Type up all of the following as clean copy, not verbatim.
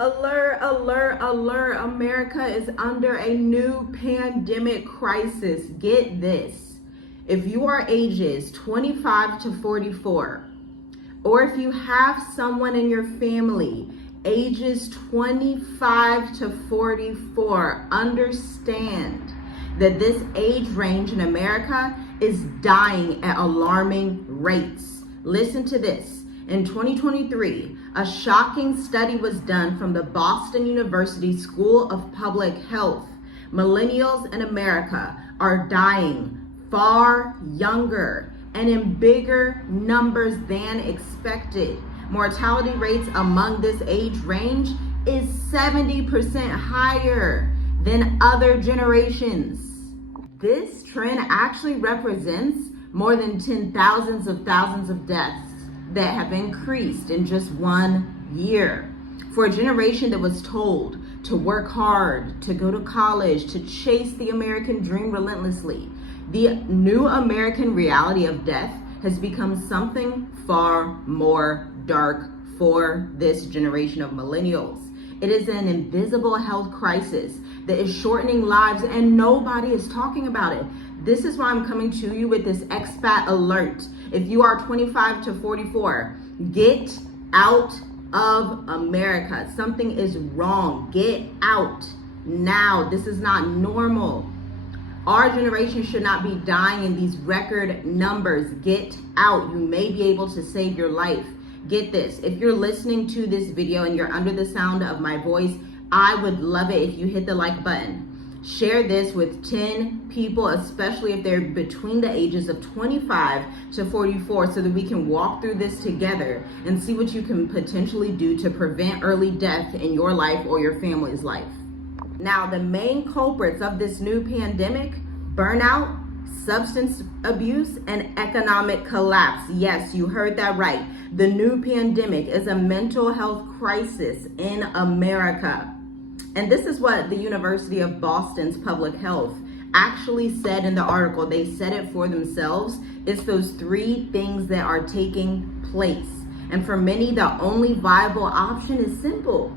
Alert, alert, alert. America is under a new pandemic crisis. Get this. If you are ages 25 to 44, or if you have someone in your family ages 25 to 44, understand that this age range in America is dying at alarming rates. Listen to this. In 2023, a shocking study was done from the Boston University School of Public Health. Millennials in America are dying far younger and in bigger numbers than expected. Mortality rates among this age range is 70% higher than other generations. This trend actually represents more than 10,000s of thousands of deaths that have increased in just 1 year. For a generation that was told to work hard, to go to college, to chase the American dream relentlessly, the new American reality of death has become something far more dark for this generation of millennials. It is an invisible health crisis that is shortening lives and nobody is talking about it. This is why I'm coming to you with this expat alert. If you are 25 to 44, get out of America. Something is wrong. Get out now. This is not normal. Our generation should not be dying in these record numbers. Get out. You may be able to save your life. Get this. If you're listening to this video and you're under the sound of my voice, I would love it if you hit the like button. Share this with 10 people, especially if they're between the ages of 25 to 44, so that we can walk through this together and see what you can potentially do to prevent early death in your life or your family's life. Now, the main culprits of this new pandemic: burnout, substance abuse, and economic collapse. Yes, you heard that right. The new pandemic is a mental health crisis in America. And this is what the University of Boston's Public Health actually said in the article. They said it for themselves. It's those three things that are taking place. And for many, the only viable option is simple: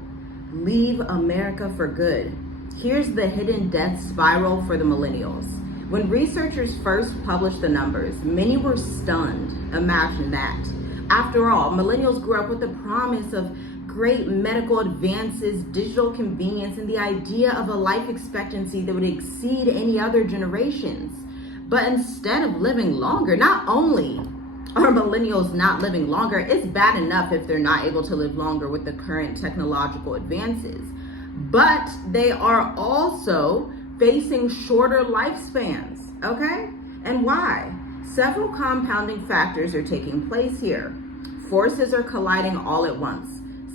leave America for good. Here's the hidden death spiral for the millennials. When researchers first published the numbers, many were stunned. Imagine that. After all, millennials grew up with the promise of great medical advances, digital convenience, and the idea of a life expectancy that would exceed any other generations. But instead of living longer, not only are millennials not living longer, it's bad enough if they're not able to live longer with the current technological advances, but they are also facing shorter lifespans, okay? And why? Several compounding factors are taking place here. Forces are colliding all at once.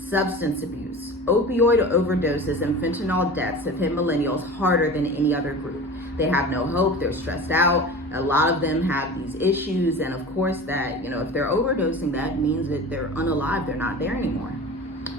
Substance abuse, opioid overdoses, and fentanyl deaths have hit millennials harder than any other group. They have no hope, they're stressed out. A lot of them have these issues, and of course that, if they're overdosing, that means that they're unalive, they're not there anymore.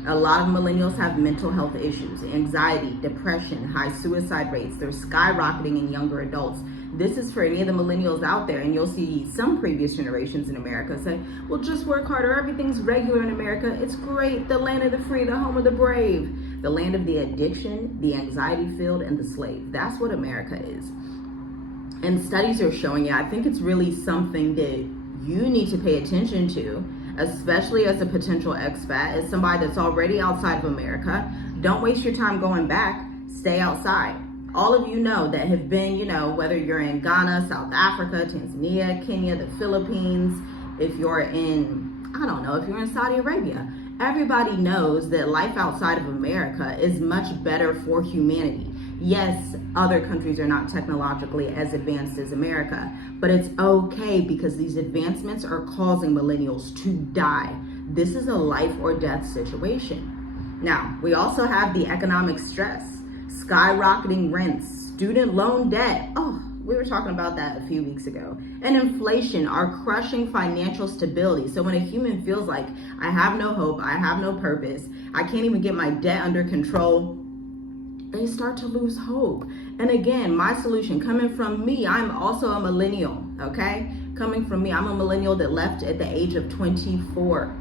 A lot of millennials have mental health issues, anxiety, depression, high suicide rates. They're skyrocketing in younger adults. This is for any of the millennials out there, and you'll see some previous generations in America say, well, just work harder. Everything's regular in America. It's great. The land of the free, the home of the brave, the land of the addiction, the anxiety-filled, and the slave. That's what America is. And studies are showing you, I think it's really something that you need to pay attention to, especially as a potential expat, as somebody that's already outside of America. Don't waste your time going back. Stay outside. All of you know that have been, whether you're in Ghana, South Africa, Tanzania, Kenya, the Philippines, if you're in, if you're in Saudi Arabia, everybody knows that life outside of America is much better for humanity. Yes, other countries are not technologically as advanced as America, but it's okay because these advancements are causing millennials to die. This is a life or death situation. Now, we also have the economic stress. Skyrocketing rents, student loan debt. Oh, we were talking about that a few weeks ago. And inflation are crushing financial stability. So when a human feels like, I have no hope, I have no purpose, I can't even get my debt under control, they start to lose hope. And again, my solution coming from me, I'm also a millennial, okay? Coming from me, I'm a millennial that left at the age of 24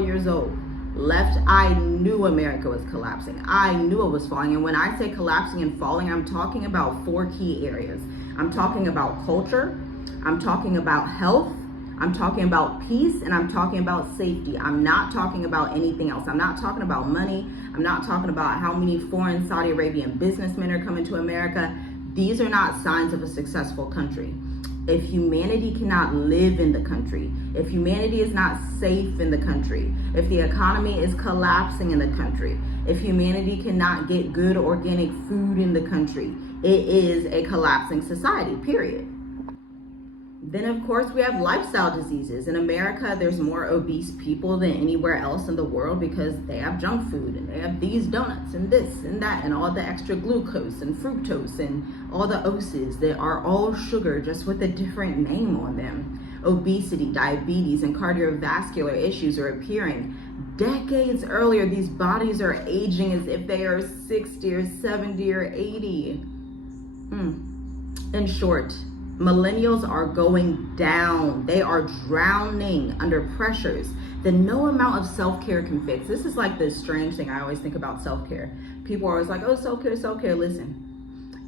years old. left, I knew America was collapsing. I knew it was falling. And when I say collapsing and falling, I'm talking about 4 key areas. I'm talking about culture, I'm talking about health, I'm talking about peace, and I'm talking about safety. I'm not talking about anything else. I'm not talking about money. I'm not talking about how many foreign Saudi Arabian businessmen are coming to America. These are not signs of a successful country. If humanity cannot live in the country, if humanity is not safe in the country, if the economy is collapsing in the country, if humanity cannot get good organic food in the country, it is a collapsing society, period. Then, of course, we have lifestyle diseases. In America, there's more obese people than anywhere else in the world because they have junk food and they have these donuts and this and that and all the extra glucose and fructose and all the oses that are all sugar just with a different name on them. Obesity, diabetes, and cardiovascular issues are appearing. Decades earlier, these bodies are aging as if they are 60 or 70 or 80. In short, millennials are going down. They are drowning under pressures that no amount of self-care can fix. This is like this strange thing I always think about self-care. People are always like, oh, self-care, self-care. Listen,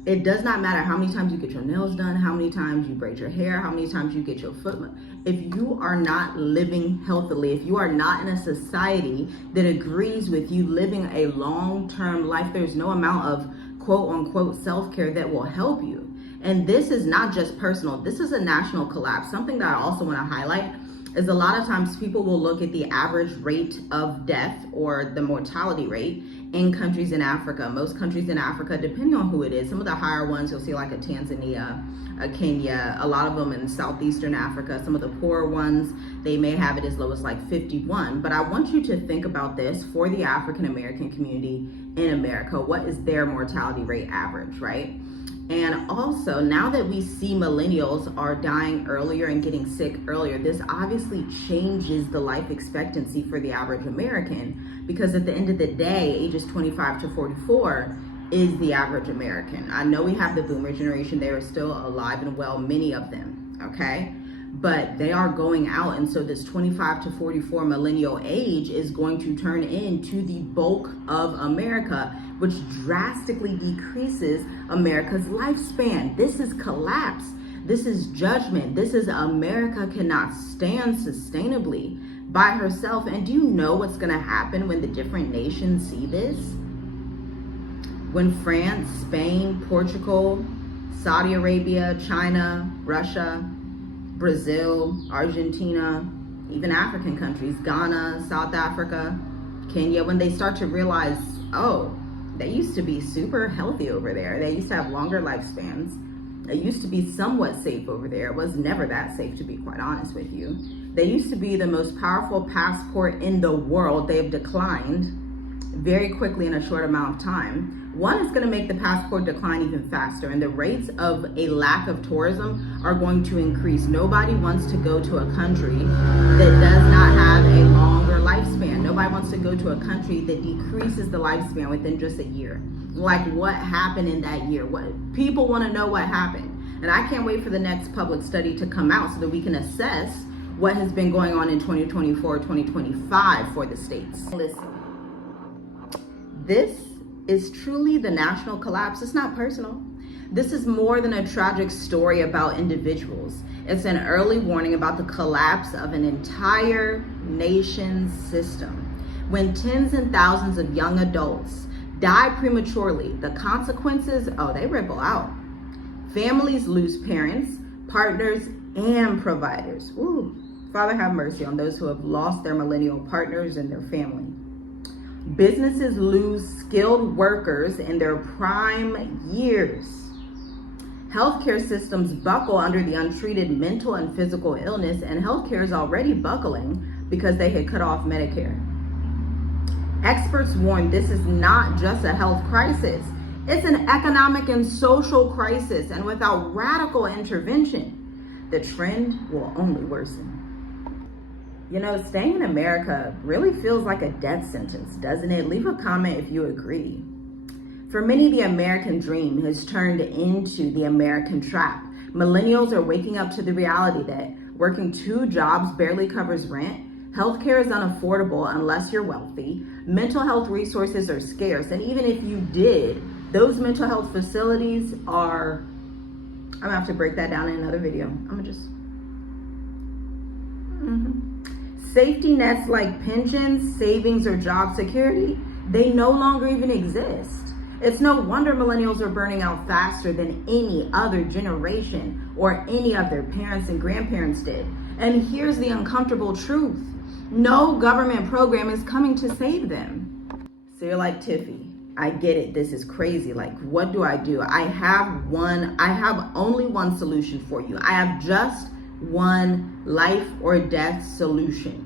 it does not matter how many times you get your nails done, how many times you braid your hair, how many times you get your foot. If you are not living healthily, if you are not in a society that agrees with you living a long-term life, there's no amount of quote-unquote self-care that will help you. And this is not just personal, this is a national collapse. Something that I also want to highlight is a lot of times people will look at the average rate of death or the mortality rate in countries in Africa. Most countries in Africa, depending on who it is, some of the higher ones you'll see like a Tanzania, a Kenya, a lot of them in Southeastern Africa. Some of the poorer ones, they may have it as low as like 51. But I want you to think about this for the African American community in America. What is their mortality rate average, right? And also, now that we see millennials are dying earlier and getting sick earlier, this obviously changes the life expectancy for the average American, because at the end of the day, ages 25 to 44 is the average American. I know we have the boomer generation, they are still alive and well, many of them, okay? But they are going out, and so this 25 to 44 millennial age is going to turn into the bulk of America, which drastically decreases America's lifespan. This is collapse. This is judgment. This is America cannot stand sustainably by herself. And do you know what's going to happen when the different nations see this? When France, Spain, Portugal, Saudi Arabia, China, Russia, Brazil, Argentina, even African countries, Ghana, South Africa, Kenya, when they start to realize, oh, they used to be super healthy over there. They used to have longer lifespans. They used to be somewhat safe over there. It was never that safe, to be quite honest with you. They used to be the most powerful passport in the world. They have declined very quickly in a short amount of time. One is going to make the passport decline even faster, and the rates of a lack of tourism are going to increase. Nobody wants to go to a country that does not have a longer lifespan. Nobody wants to go to a country that decreases the lifespan within just a year. Like, what happened in that year? What people want to know what happened. And I can't wait for the next public study to come out so that we can assess what has been going on in 2024, 2025 for the states. Listen, this is truly the national collapse. It's not personal. This is more than a tragic story about individuals. It's an early warning about the collapse of an entire nation's system. When tens and thousands of young adults die prematurely, the consequences, they ripple out. Families lose parents, partners, and providers. Ooh, Father have mercy on those who have lost their millennial partners and their family. Businesses lose skilled workers in their prime years. Healthcare systems buckle under the untreated mental and physical illness, and healthcare is already buckling because they had cut off Medicare. Experts warn this is not just a health crisis, it's an economic and social crisis, and without radical intervention, the trend will only worsen. You know, staying in America really feels like a death sentence, doesn't it? Leave a comment if you agree. For many, the American dream has turned into the American trap. Millennials are waking up to the reality that working 2 jobs barely covers rent, Healthcare is unaffordable unless you're wealthy. Mental health resources are scarce. And even if you did, those mental health facilities are, I'm gonna have to break that down in another video. I'm gonna just, Safety nets like pensions, savings, or job security, they no longer even exist. It's no wonder millennials are burning out faster than any other generation or any of their parents and grandparents did. And here's the uncomfortable truth. No government program is coming to save them. So you're like, Tiffy, I get it. This is crazy. Like, what do? I have only one solution for you. I have just one life or death solution.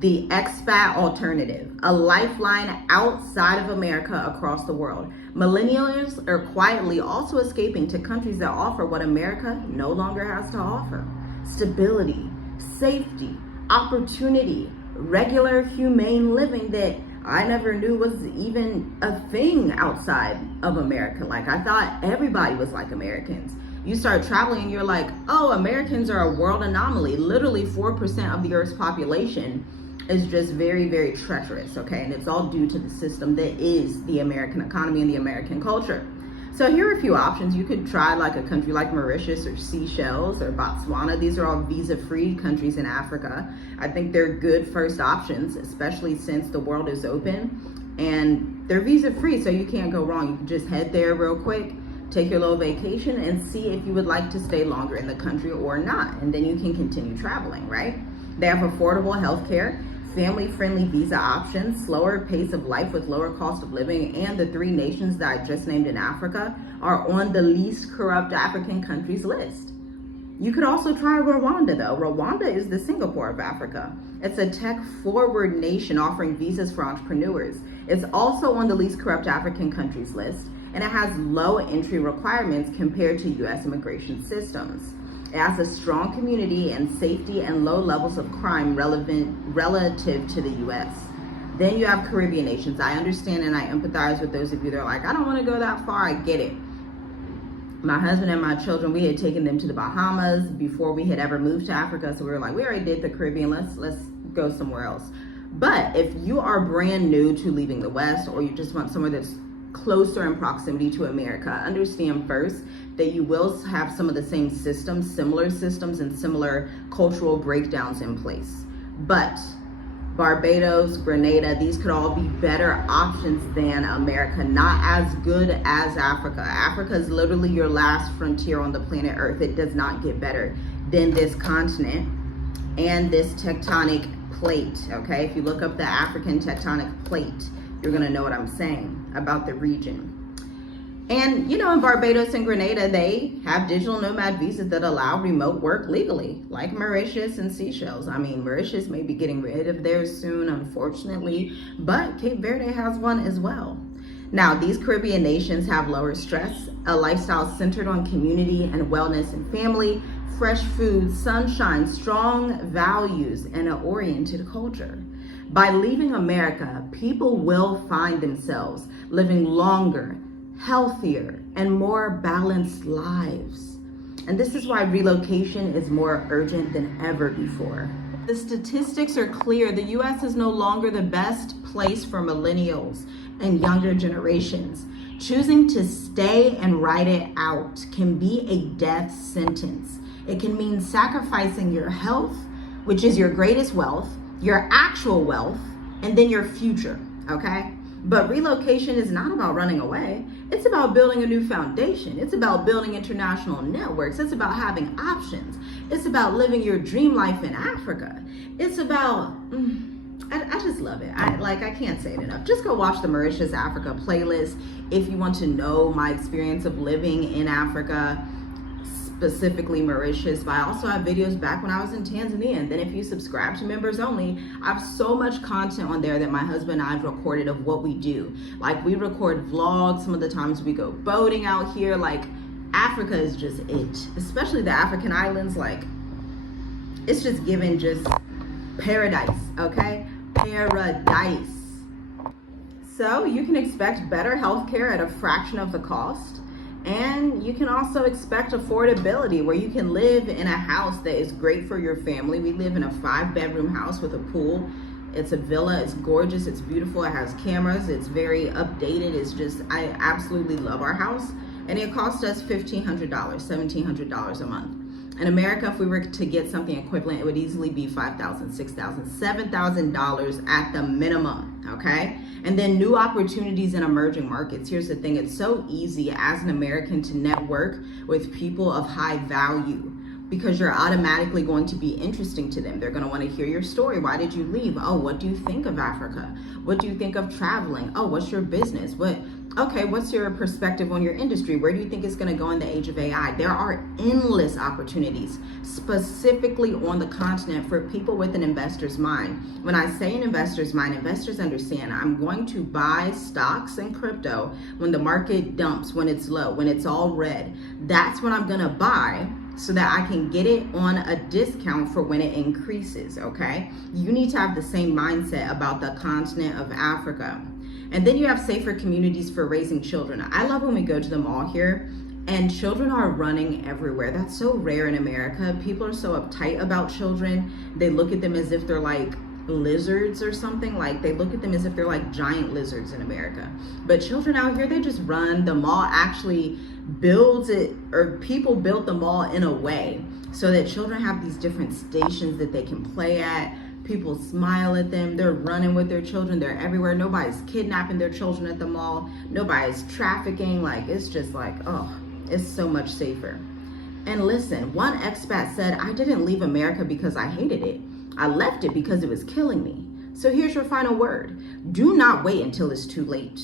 The expat alternative, a lifeline outside of America across the world. Millennials are quietly also escaping to countries that offer what America no longer has to offer. Stability, safety, opportunity, regular humane living that I never knew was even a thing outside of America. Like, I thought everybody was like Americans. You start traveling and you're like, oh, Americans are a world anomaly. Literally 4% of the Earth's population is just very, very treacherous, okay? And it's all due to the system that is the American economy and the American culture. So here are a few options. You could try like a country like Mauritius or Seychelles or Botswana. These are all visa-free countries in Africa. I think they're good first options, especially since the world is open and they're visa-free, so you can't go wrong. You can just head there real quick, take your little vacation and see if you would like to stay longer in the country or not. And then you can continue traveling, right? They have affordable healthcare, family-friendly visa options, slower pace of life with lower cost of living, and the 3 nations that I just named in Africa are on the least corrupt African countries list. You could also try Rwanda though. Rwanda is the Singapore of Africa. It's a tech-forward nation offering visas for entrepreneurs. It's also on the least corrupt African countries list, and it has low entry requirements compared to US immigration systems. It has a strong community and safety and low levels of crime relative to the US. Then you have Caribbean nations. I understand and I empathize with those of you that are like, I don't want to go that far. I get it. My husband and my children, we had taken them to the Bahamas before we had ever moved to Africa. So we were like, we already did the Caribbean. Let's go somewhere else. But if you are brand new to leaving the West, or you just want somewhere that's closer in proximity to America, understand first that you will have some of the same systems, similar systems, and similar cultural breakdowns in place. But Barbados, Grenada, these could all be better options than America, not as good as Africa. Africa is literally your last frontier on the planet Earth. It does not get better than this continent and this tectonic plate, okay? If you look up the African tectonic plate, you're gonna know what I'm saying about the region. And you know, in Barbados and Grenada, they have digital nomad visas that allow remote work legally, like Mauritius and Seychelles. I mean, Mauritius may be getting rid of theirs soon, unfortunately, but Cape Verde has one as well. Now, these Caribbean nations have lower stress, a lifestyle centered on community and wellness and family, fresh food, sunshine, strong values, and an oriented culture. By leaving America, people will find themselves living longer, healthier, and more balanced lives. And this is why relocation is more urgent than ever before. The statistics are clear. The US is no longer the best place for millennials and younger generations. Choosing to stay and ride it out can be a death sentence. It can mean sacrificing your health, which is your greatest wealth, your actual wealth, and then your future, okay? But relocation is not about running away. It's about building a new foundation. It's about building international networks. It's about having options. It's about living your dream life in Africa. It's about, I just love it. I can't say it enough. Just go watch the Mauritius Africa playlist if you want to know my experience of living in Africa, specifically Mauritius. But I also have videos back when I was in Tanzania. And then if you subscribe to members only, I have so much content on there that my husband and I have recorded of what we do. Like, we record vlogs some of the times we go boating out here. Like, Africa is just it, especially the African islands. Like, it's just given just paradise, okay? Paradise. So you can expect better healthcare at a fraction of the cost. And you can also expect affordability, where you can live in a house that is great for your family. We live in a 5-bedroom house with a pool. It's a villa, it's gorgeous, it's beautiful, it has cameras, it's very updated. It's just, I absolutely love our house. And it cost us $1,500, $1,700 a month. In America, if we were to get something equivalent, it would easily be $5,000, $6,000, $7,000 at the minimum, okay? And then new opportunities in emerging markets. Here's the thing, it's so easy as an American to network with people of high value, because you're automatically going to be interesting to them. They're going to want to hear your story. Why did you leave? Oh, what do you think of Africa? What do you think of traveling? Oh, what's your business? What's your perspective on your industry? Where do you think it's going to go in the age of AI? There are endless opportunities, specifically on the continent, for people with an investor's mind. When I say an investor's mind, investors understand I'm going to buy stocks and crypto when the market dumps, when it's low, when it's all red. That's when I'm going to buy, so that I can get it on a discount for when it increases, okay? You need to have the same mindset about the continent of Africa. And then you have safer communities for raising children. I love when we go to the mall here and children are running everywhere. That's so rare in America. People are so uptight about children. They look at them as if they're like lizards or something. Like, they look at them as if they're like giant lizards in America. But children out here, they just run. The mall actually builds it, or people built the mall in a way so that children have these different stations that they can play at. People smile at them. They're running with their children. They're everywhere. Nobody's kidnapping their children at the mall. Nobody's trafficking. Like, it's just like, oh, it's so much safer. And listen, one expat said, I didn't leave America because I hated it. I left it because it was killing me. So here's your final word. Do not wait until it's too late.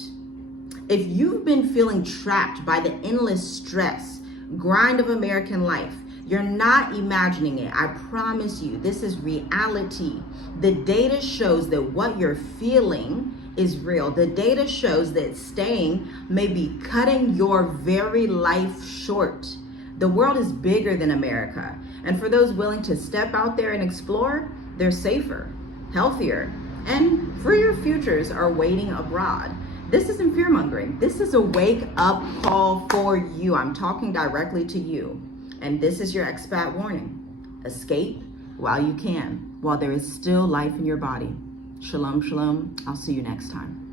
If you've been feeling trapped by the endless stress, grind of American life, you're not imagining it. I promise you, this is reality. The data shows that what you're feeling is real. The data shows that staying may be cutting your very life short. The world is bigger than America. And for those willing to step out there and explore, they're safer, healthier, and freer futures are waiting abroad. This isn't fear-mongering. This is a wake-up call for you. I'm talking directly to you. And this is your expat warning. Escape while you can, while there is still life in your body. Shalom, shalom. I'll see you next time.